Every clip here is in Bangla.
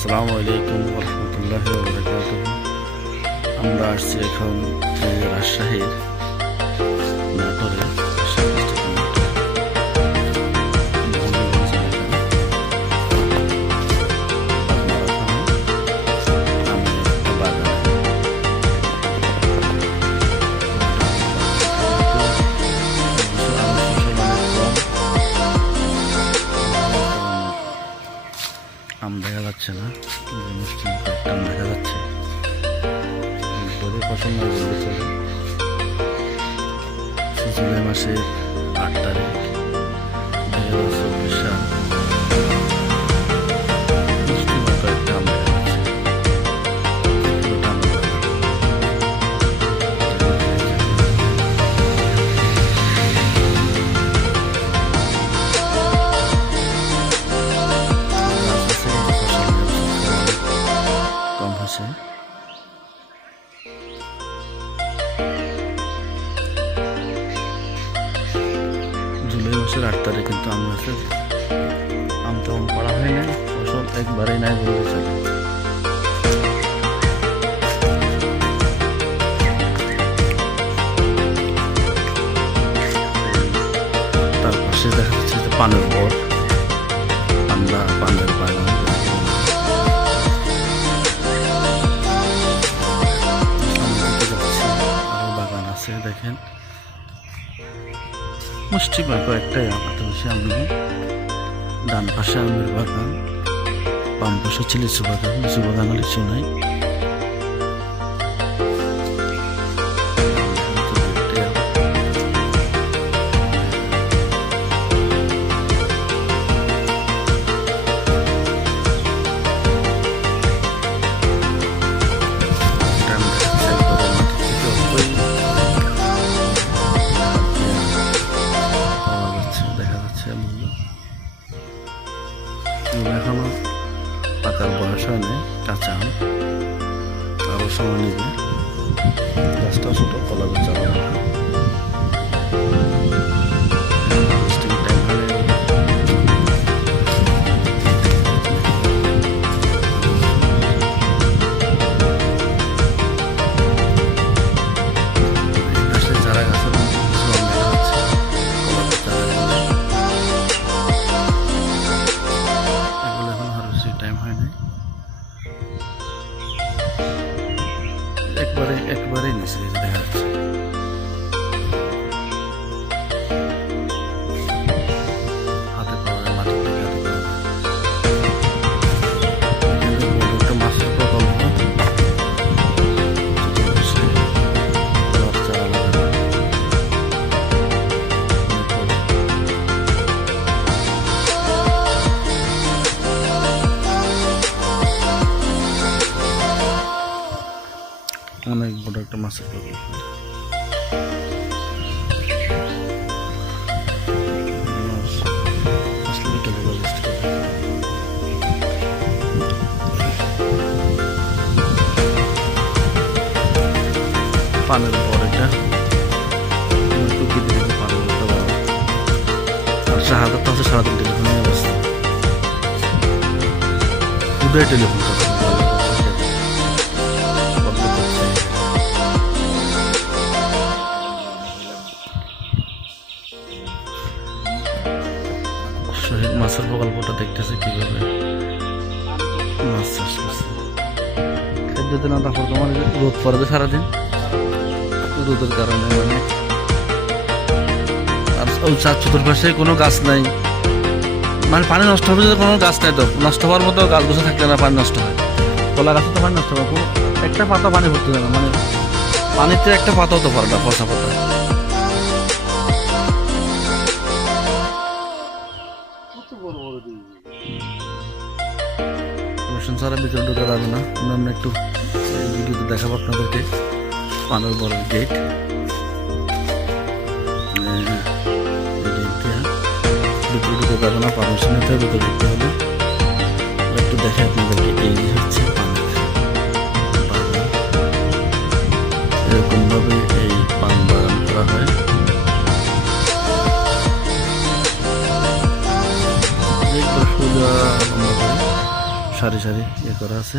আসসালামু আলাইকুম রহমতুল্লাহ আমরা আসছি এখন রাজশাহীর জুলাই মাসের আট তারিখ দুই হাজার চব্বিশ সাল। পানের বর পান্ডা পানের আরও বাগান আছে, দেখেন। মুষ্টি বা কয়েকটাই আমার তো আমি ডান পাশে আমের বাগান, বাম পাশে হচ্ছে লিচু বাগান। লিচু বাগানে লিচু নাই। একবারে একবারেই নিচে এই যে দেখা যাচ্ছে পানের পর এটা। টুকি পানের উপরে আর শাহাদাত আছে সারাদিন টেলিফোনে অবস্থা শহীদ মাছের প্রকল্পটা দেখতেছে কীভাবে মাছ চাষ করছে। খাদ্য দিন তারপর তোমার রোদ পড়ে যে সারাদিন। রোদের কারণে মানে চতুর্পাশে কোনো গাছ নাই। মানে পানি নষ্ট হবে যদি কোনো গাছ নাই তো। নষ্ট হওয়ার মতো গাছ বসে থাকলে না পানি নষ্ট হয়। কলা গাছে তো পানি নষ্ট কোনো একটা পাতা পানি ভরতে না। মানে পানিতে একটা পাতাও তো না, পচা পাতা। ছাড়া ভিতরে ঢোকা যাবে না। আমরা একটু ভিডিওতে দেখাবো আপনাদেরকে। বড় গেট হবে একটু দেখে আপনাদেরকে এই হচ্ছে এরকমভাবে এই পান বাগান করা হয় সারি সারি ইয়ে করা আছে।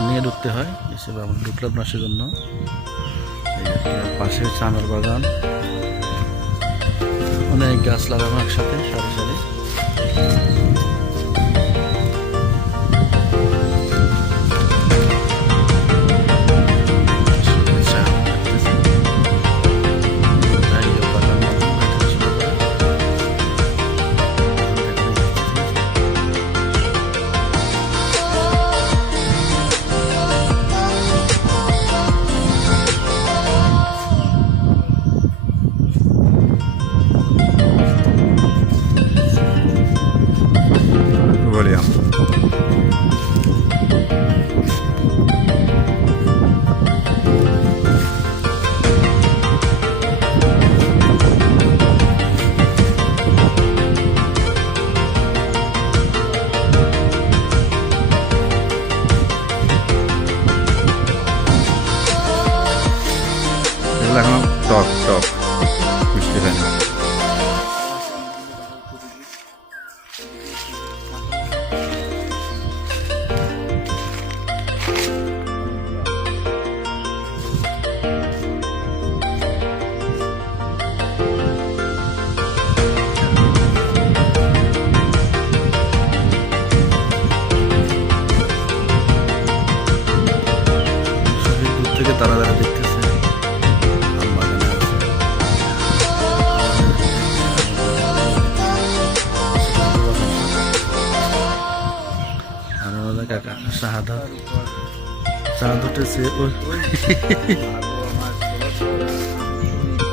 পারমিশন নিয়ে ঢুকতে হয় হিসেবে আমরা ঢুকলাম না সেজন্য। পাশে হচ্ছে আমের বাগান। অনেক গাছ লাগানো একসাথে, সারি সারি। вариант. উঠেছে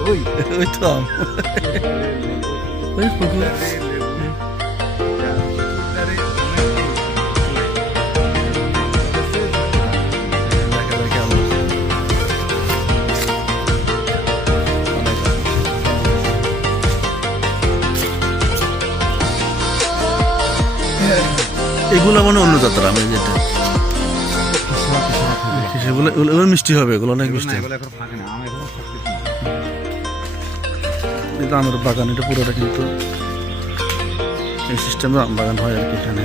ওই ওই তো আম ওই পুকুর দেখা দেখে আম অনেক আম। এগুলো মানে অন্য যাত্রা আমি যেটা সেগুলো এগুলো এগুলো মিষ্টি হবে এগুলো অনেক মিষ্টি। এটা আমের বাগান এটা পুরোটা কিন্তু এই সিস্টেমে আম বাগান হয় আর কি এখানে।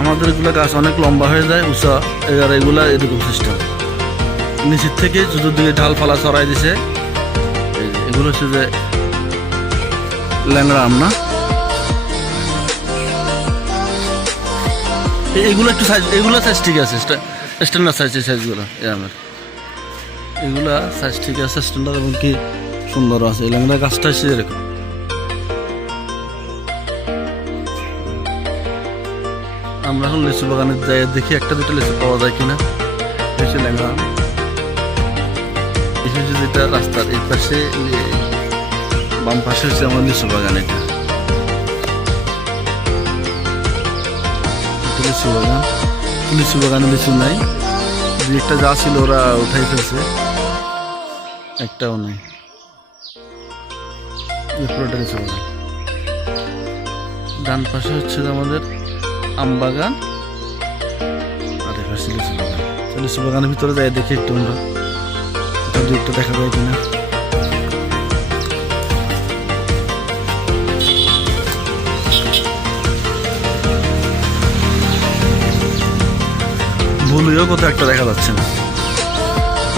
আমাদের এগুলো গাছ অনেক লম্বা হয়ে যায় উঁচা এবার এগুলা এরকম সিস্টেম নিচের থেকে চতুর্দিকে ঢালপালা ছড়াই দিছে এগুলো হচ্ছে যে ল্যাংড়া আম না? এগুলো একটু সাইজ এগুলো সাইজ ঠিক আছে স্ট্যান্ডার্ড সাইজ এই সাইজগুলো এই আমের। এগুলা সাইজ ঠিক আছে স্ট্যান্ডার্ড এবং কি সুন্দর আছে, এই গাছটা হচ্ছে এরকম। আমরা এখন লিচু বাগানে যাই, দেখি একটা দুটো লিচু পাওয়া যায় কিনা। হচ্ছে ল্যাংড়া। যেটা রাস্তার এই পাশে বাম পাশে হচ্ছে আমার লিচু বাগান এটা। লিচু বাগান লিচু বাগানে লিচু নাই। দু একটা যা ছিল ওরা উঠাই ফেলছে। একটাও নাই। পুরোটা লিচু বাগান ডান পাশে হচ্ছে আমাদের আম বাগান আর পাশে লিচু বাগান লিচু বাগানের ভিতরে যাই, দেখি একটু আমরা। একটা দেখা যায় কিনা। ভুলিও কোথাও একটা দেখা যাচ্ছে না।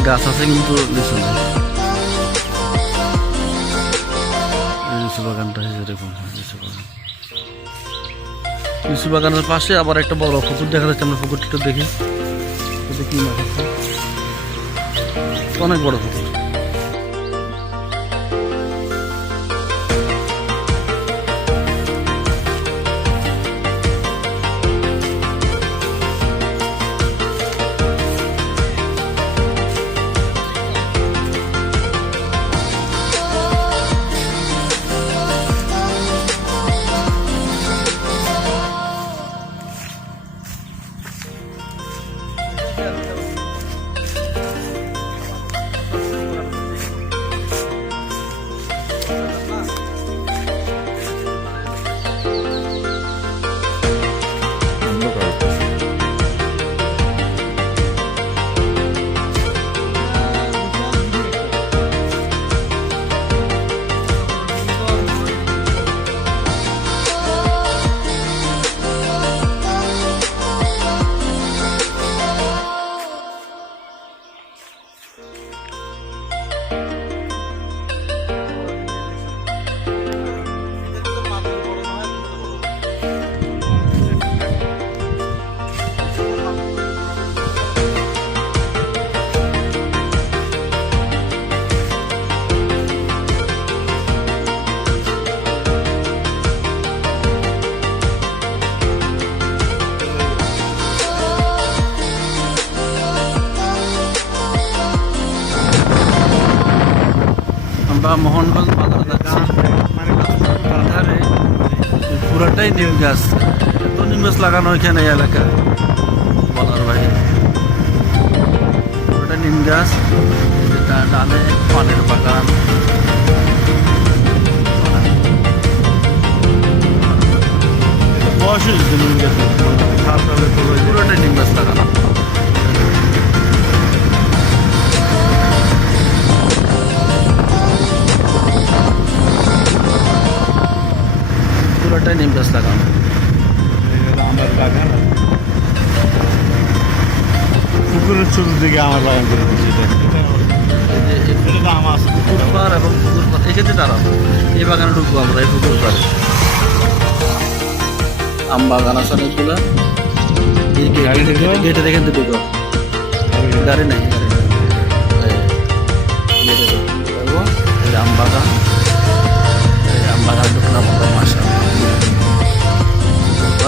গাছ আছে কিন্তু লিচু বাগানটা বাগান। বাগানের পাশে আবার একটা বড় পুকুর দেখা যাচ্ছে, আমরা পুকুরটা একটু দেখি। কি অনেক বড় পুকুর। আমরা মোহনগঞ্জ বাজারে যাচ্ছি ধারে পুরোটাই নিম গাছ। এত নিম গাছ লাগানো এখানে এই এলাকা বলার বাইরে। পুরোটা নিম গাছ ডানে পানের বাগান। বয়স নিম গাছের। পুরোটাই নিম গাছ লাগানো। পুরোটাই নিম গাছ লাগানো। আমার বাগান পুকুরের চতুর্দিকে আমার বাগান করে পুকুর পাড় এবং পুকুর পাড় এক্ষেত্রে দাঁড়াও। এই বাগানে ঢুকবো আমরা এই পুকুর পাড়ে। আম বাগান আছে অনেকগুলো? গেটে- দেখেন তো ঢুকো গাড়ি নাই গাড়ি আম বাগান। আম বাগান ঢুকলাম আমরা মাসা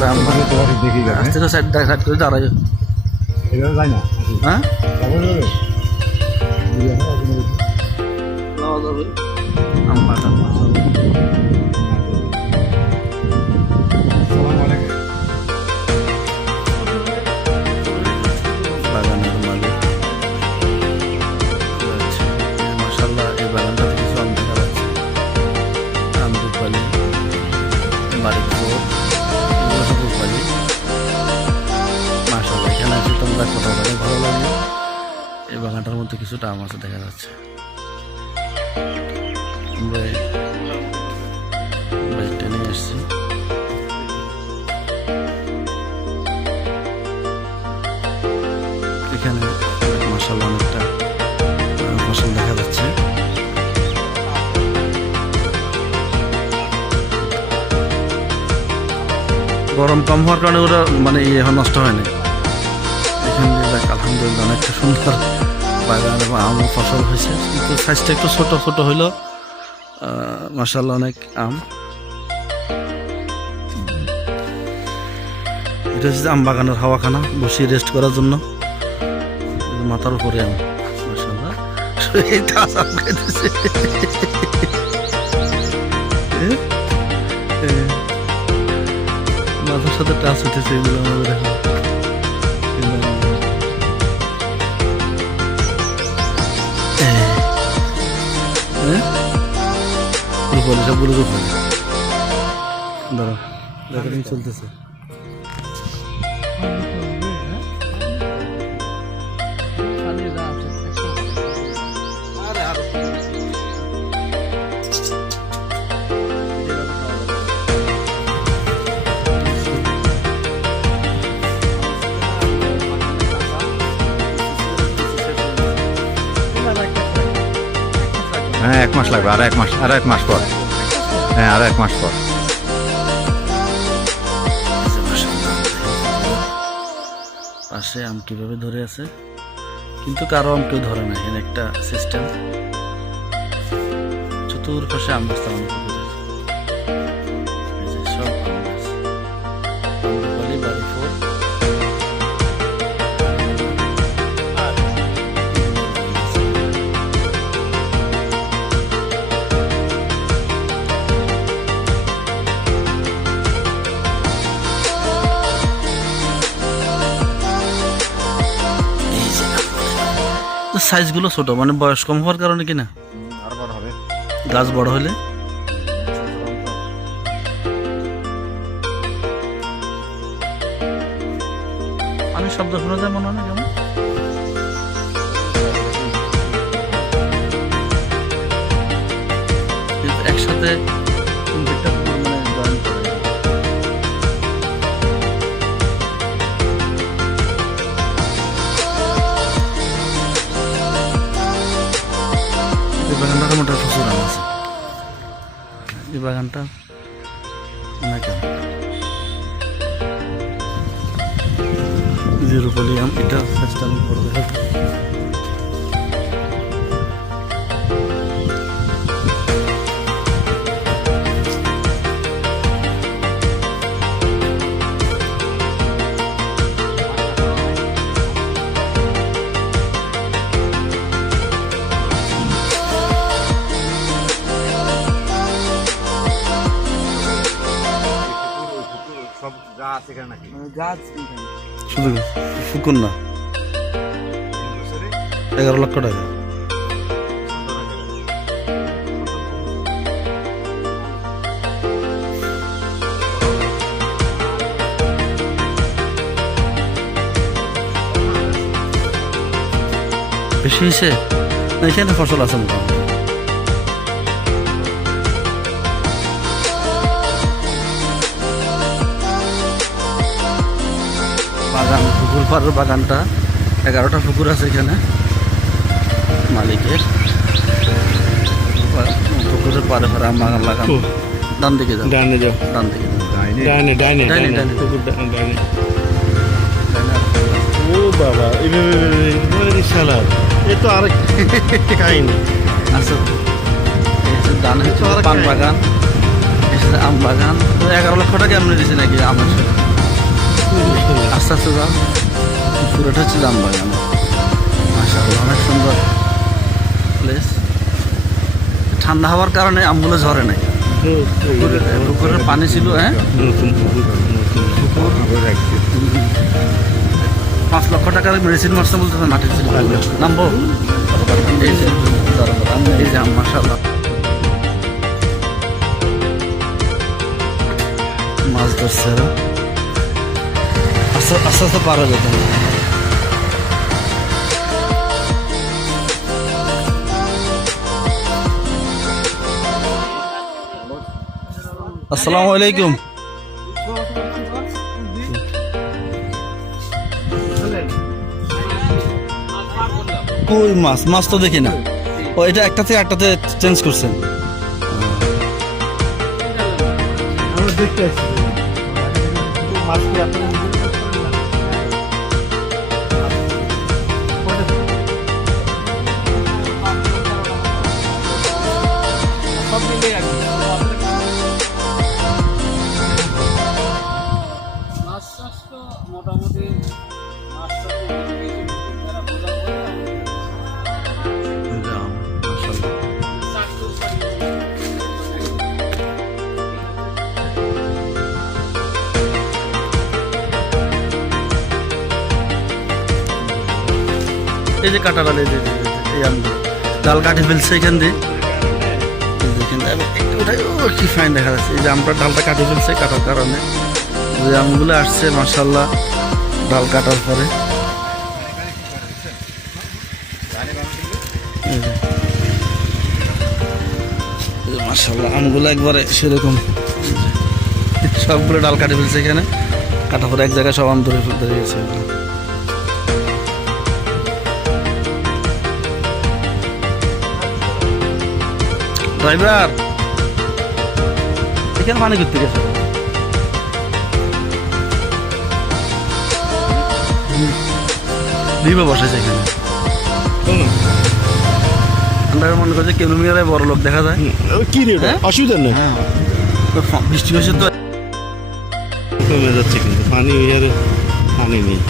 গাড়ি আস্তে করে সাইড সাইড করে না হ্যাঁ? যাব বাগানটার মধ্যে কিছুটা আম আছে, দেখা যাচ্ছে। নিয়ে এসছি। এখানে মশাল অনেকটা ফসল দেখা যাচ্ছে। গরম কম হওয়ার কারণে ওরা মানে ইয়ে নষ্ট হয়নি। এখানে দেখ আলহামদুলিল্লাহ, অনেকটা সুন্দর। বাগান এবং আম ফসল হয়েছে। কিন্তু সাইজটা একটু ছোট ছোট হইল। মাসাল্লাহ অনেক আম। এটা হচ্ছে আম বাগানের হাওয়াখানা বসে রেস্ট করার জন্য। মাথার উপরে আম মাসাল্লাহ। মাথার সাথে টাচ হইতেছে এগুলো আমাদের দেখো রূপালি সবগুলো রূপালি দাঁড়া রেকর্ডিং চলতেছে। মাস লাগবে, আর এক মাস, আর এক মাস পর। হ্যাঁ আর এক মাস পর। পাশে আম কীভাবে ধরে আছে? কিন্তু কারও আম কেউ ধরে না, এখানে একটা সিস্টেম চতুর্পাশে আম গাছ সাইজগুলো ছোট মানে বয়স কম হওয়ার কারণে কি না? আর বড় হবে। গাছ বড় হলে? আমি শব্দ শোনা যায় মনে হয় না কেমন? একসাথে এই বাগানটার মোটা প্রচুর আম আছে এই বাগানটা অনেক যে আম, এটা ফার্স্ট আমি বড় দেখা শুধু ফুকুন না। এগারো লক্ষ টাকা। বেশি হয়েছে না এখানে ফসল আছে মোটামুটি। বাগান পুকুর পাড়ের বাগানটা। এগারোটা পুকুর আছে এখানে। মালিকের পুকুরের পাড়ে পাড়ে আম বাগান লাগান। ডান দিকে যাও। ডানে যাও। ডান দিকে ডানে ও বাবা এভাবে সালাদ এ তো আরেক কাহিনী। আচ্ছা। ডান হচ্ছে পান বাগান এই আম বাগান। তো এগারো লক্ষ টাকা এমনি দিছে নাকি আমের আস্তে আস্তে যাও। পুরোটা হচ্ছে আম বাগান মাসা অনেক সুন্দর প্লেস ঠান্ডা হওয়ার কারণে আমগুলো ঝরে নাই। পুকুরের পানি ছিল হ্যাঁ? পাঁচ লক্ষ টাকার মেডিসিন মারছে বলতে মাটির ছিল। নামবো? এই যে মাসাল্লাহ মাছ ধরছে। আস্তে আস্তে পারা যেত না আসসালামু আলাইকুম। কই মাছ? মাছ তো দেখি না। ও, এটা একটা থেকে একটাতে চেঞ্জ আসছি। এই যে কাটা এই যে, এই আমগুলো ডাল কাটি ফেলছে এখান দিয়ে। একটু কি ফাইন দেখা যাচ্ছে। এই যে আমটা ডালটা কাটি ফেলছে কাটার কারণে। যে আমগুলো আসছে মার্শাল্লাহ ডাল কাটার পরে। মার্শাল্লাহ আমগুলো একবারে সেরকম। সবগুলো ডাল কাটি ফেলছে এখানে। কাটার পরে এক জায়গায় সব আম ধরে ধরে গেছে ড্রাইভার। এখানে পানি করতে গেছে দিবে বসেছে এখানে। আমরা মনে করছি কেন মিয়ারে বড় লোক দেখা যায়। কি রে ওটা? হ্যাঁ? অসুবিধা নেই। হ্যাঁ। বৃষ্টি হয়েছে তো কমে যাচ্ছে কিন্তু পানি ওই আর পানি নেই।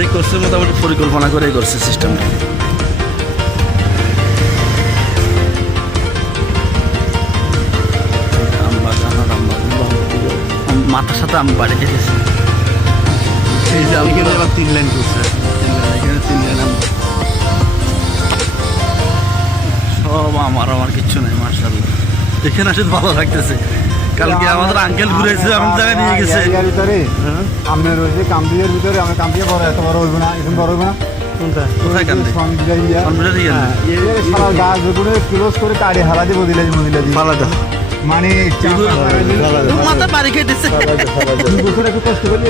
যে করছে মোটামুটি পরিকল্পনা করেই করছে সিস্টেমটা। মাথার সাথে আম বাড়ি গেছে এই যে আমগুলো এখানে আবার তিন লাইন করছে। তিন লাইন। সব আমার আমার কিচ্ছু নেই মার্শাল এখানে আসে ভালো লাগতেছে। কালকে আমাদের আঙ্কেল ঘুরেছে আমার জায়গায় নিয়ে গেছে। হ্যাঁ? আমরা রয়েছে কামদিয়ার ভিতরে আমরা কামদিয়া বড় এত বড় হইব না এখন বড় হইব না। হ্যাঁ, মানে কষ্ট করলে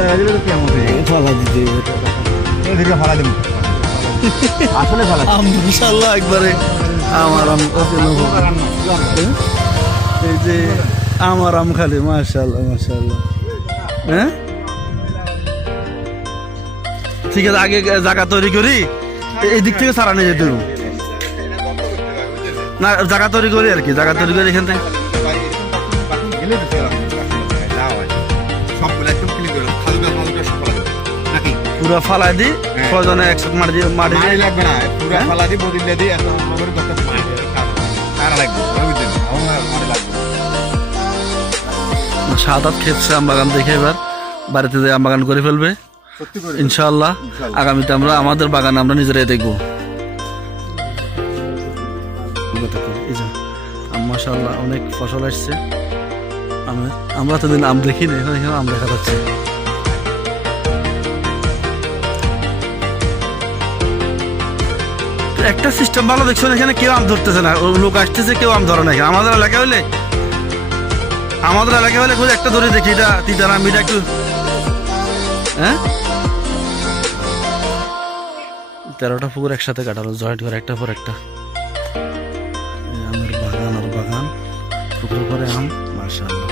লাগা দিলে কেমন ফালা দিতে। এদিকে ফালা দিব। আসলে ফালা ইনশাল্লাহ একবারে আমার। এই যে আমার আম খালি মাশাল্লাহ মাশাল্লাহ হ্যাঁ? ঠিক আছে আগে জায়গা তৈরি করি এই দিক থেকে সারা নিয়ে যেতে না জায়গা তৈরি করি আর কি জায়গা তৈরি করি এখান থেকে। পুরো ফালাই হ্যাঁ। প্রয়োজনে মাটি দিয়ে মাটি মাটি লাগবে না পুরো হ্যাঁ? ফালা দিয়ে বদিলে দিয়ে এত করে করতে লাগবে। সাত আট খেপছে আম বাগান দেখে এবার বাড়িতে যে আম বাগান করে ফেলবে। ইনশাআল্লাহ আগামীতে আমরা আমাদের বাগান আমরা নিজেরাই দেখব। মাশাআল্লাহ অনেক ফসল আসছে। আমের আমরা তো দিন আম দেখি না এখন এখানে আম দেখা যাচ্ছে। একটা সিস্টেম ভালো দেখছ এখানে কেউ আম ধরতেছে না। ও লোক আসতেছে কেউ আম ধরে না আমাদের এলাকা হলে আমাদের এলাকা হলে খুব একটা ধরে দেখি, এটা তিতা না মিটা একটু। হ্যাঁ? তেরোটা পুকুর একসাথে কাটালো, জয়েন্ট করে একটা পর একটা। আমের বাগান আর বাগান, পুকুর পরে আম মার্শাল্লাহ